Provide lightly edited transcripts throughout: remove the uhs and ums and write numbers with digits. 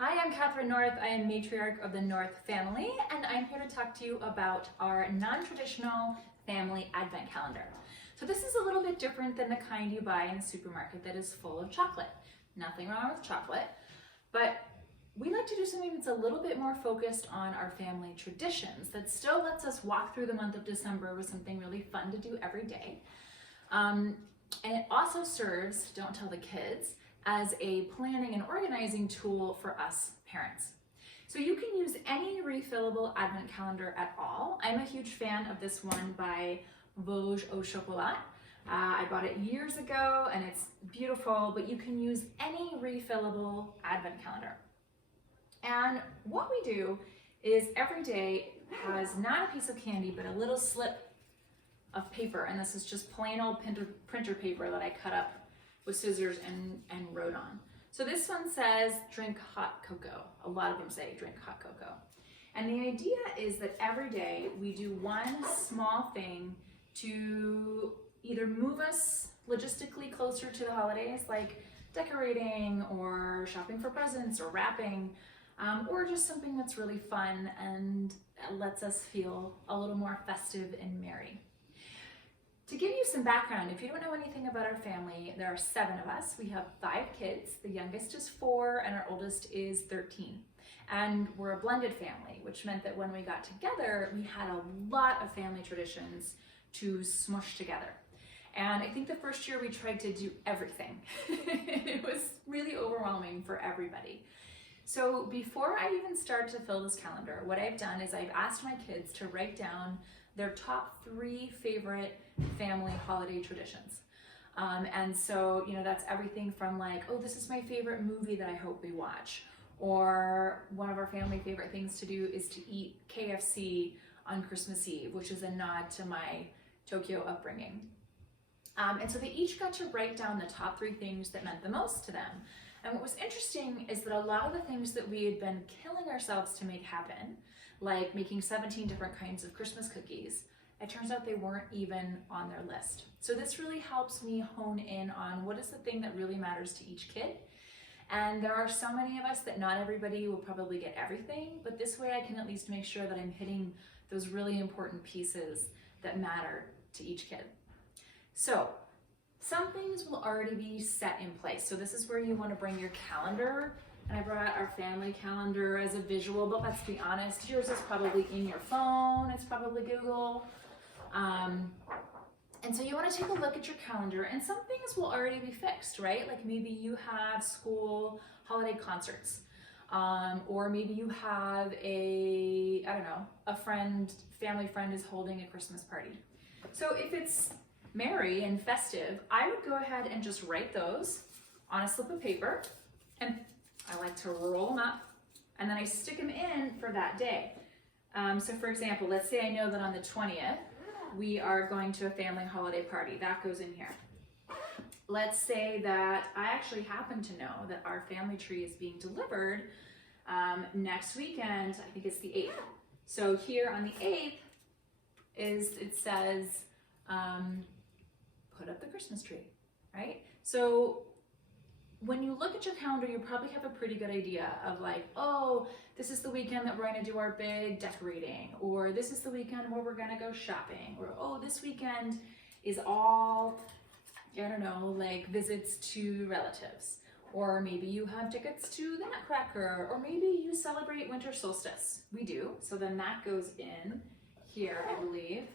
Hi, I'm Catherine North. I am matriarch of the North family, and I'm here to talk to you about our non-traditional family advent calendar. So this is a little bit different than the kind you buy in the supermarket that is full of chocolate. Nothing wrong with chocolate, but we like to do something that's a little bit more focused on our family traditions that still lets us walk through the month of December with something really fun to do every day. And it also serves, don't tell the kids, as a planning and organizing tool for us parents. So you can use any refillable advent calendar at all. I'm a huge fan of this one by Vosges au Chocolat. I bought it years ago and it's beautiful, but you can use any refillable advent calendar. And what we do is every day has not a piece of candy, but a little slip of paper. And this is just plain old printer paper that I cut up with scissors and wrote on. So this one says drink hot cocoa. A lot of them say drink hot cocoa. And the idea is that every day we do one small thing to either move us logistically closer to the holidays, like decorating or shopping for presents or wrapping, or just something that's really fun and lets us feel a little more festive and merry. To give you some background, if you don't know anything about our family, there are 7 of us. We have 5 kids. The youngest is 4 and our oldest is 13. And we're a blended family, which meant that when we got together, we had a lot of family traditions to smush together. And I think the first year we tried to do everything. It was really overwhelming for everybody. So before I even start to fill this calendar, what I've done is I've asked my kids to write down their top 3 favorite family holiday traditions. And so, that's everything from like, oh, this is my favorite movie that I hope we watch. Or one of our family favorite things to do is to eat KFC on Christmas Eve, which is a nod to my Tokyo upbringing. And so they each got to write down the top 3 things that meant the most to them. And what was interesting is that a lot of the things that we had been killing ourselves to make happen, like making 17 different kinds of Christmas cookies, it turns out they weren't even on their list. So this really helps me hone in on what is the thing that really matters to each kid. And there are so many of us that not everybody will probably get everything, but this way I can at least make sure that I'm hitting those really important pieces that matter to each kid. So some things will already be set in place. So this is where you want to bring your calendar. And I brought our family calendar as a visual, but let's be honest, yours is probably in your phone, it's probably Google. And so you want to take a look at your calendar, and some things will already be fixed, right? Like maybe you have school holiday concerts, or maybe you have a family friend is holding a Christmas party. So if it's merry and festive, I would go ahead and just write those on a slip of paper, and I like to roll them up, and then I stick them in for that day. So for example, let's say I know that on the 20th, we are going to a family holiday party. That goes in here. Let's say that I actually happen to know that our family tree is being delivered next weekend. I think it's the 8th. So here on the 8th it says, put up the Christmas tree, right? So when you look at your calendar, you probably have a pretty good idea of like, oh, this is the weekend that we're gonna do our big decorating, or this is the weekend where we're gonna go shopping, or oh, this weekend is all, like visits to relatives, or maybe you have tickets to the Nutcracker, or maybe you celebrate winter solstice. We do, so then that goes in here, I believe.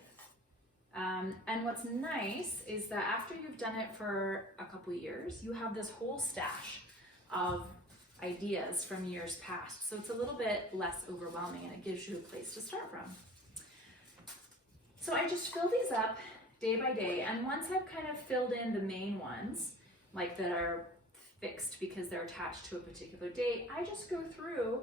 And what's nice is that after you've done it for a couple years, you have this whole stash of ideas from years past. So it's a little bit less overwhelming and it gives you a place to start from. So I just fill these up day by day. And once I've kind of filled in the main ones, like that are fixed because they're attached to a particular date, I just go through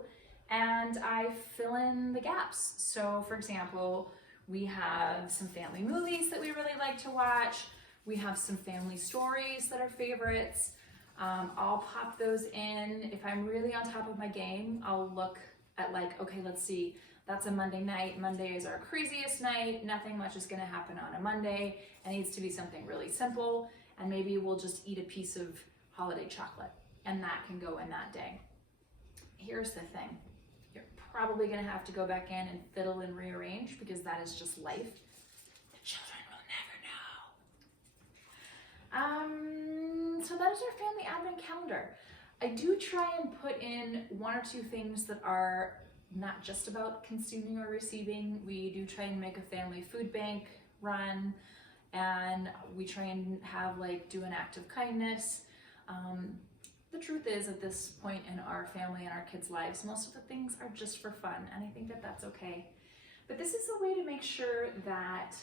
and I fill in the gaps. So for example, we have some family movies that we really like to watch. We have some family stories that are favorites. I'll pop those in. If I'm really on top of my game, I'll look at like, okay, let's see, that's a Monday night. Monday is our craziest night. Nothing much is gonna happen on a Monday. It needs to be something really simple. And maybe we'll just eat a piece of holiday chocolate and that can go in that day. here's the thing. You're probably gonna have to go back in and fiddle and rearrange because that is just life. The children will never know. So that is our family advent calendar. I do try and put in one or two things that are not just about consuming or receiving. We do try and make a family food bank run, and we try and have do an act of kindness. The truth is, at this point in our family and our kids' lives, most of the things are just for fun, and I think that that's okay. But this is a way to make sure that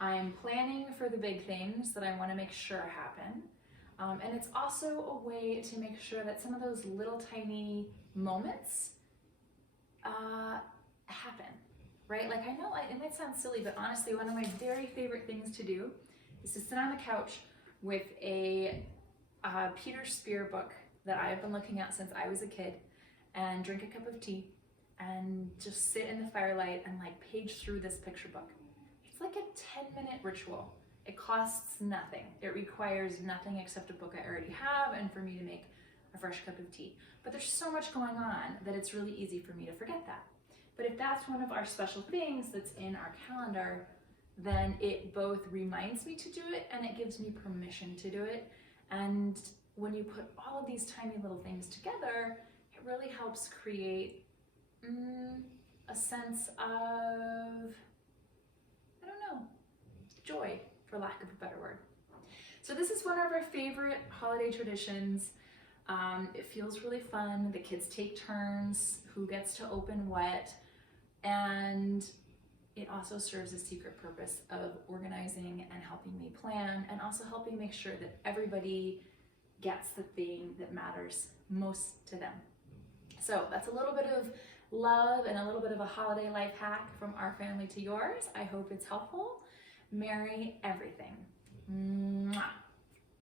I'm planning for the big things that I want to make sure happen. And it's also a way to make sure that some of those little tiny moments happen, right? Like, I know it might sound silly, but honestly, one of my very favorite things to do is to sit on the couch with a Peter Spear book that I've been looking at since I was a kid, and drink a cup of tea and just sit in the firelight and page through this picture book. It's like a 10-minute ritual. It costs nothing. It requires nothing except a book I already have and for me to make a fresh cup of tea. But there's so much going on that it's really easy for me to forget that. But if that's one of our special things that's in our calendar, then it both reminds me to do it and it gives me permission to do it. And when you put all of these tiny little things together, it really helps create a sense of, I don't know, joy, for lack of a better word. So this is one of our favorite holiday traditions. It feels really fun. The kids take turns who gets to open what, and it also serves a secret purpose of organizing and helping me plan, and also helping make sure that everybody gets the thing that matters most to them. So that's a little bit of love and a little bit of a holiday life hack from our family to yours. I hope it's helpful. Merry everything. Mwah.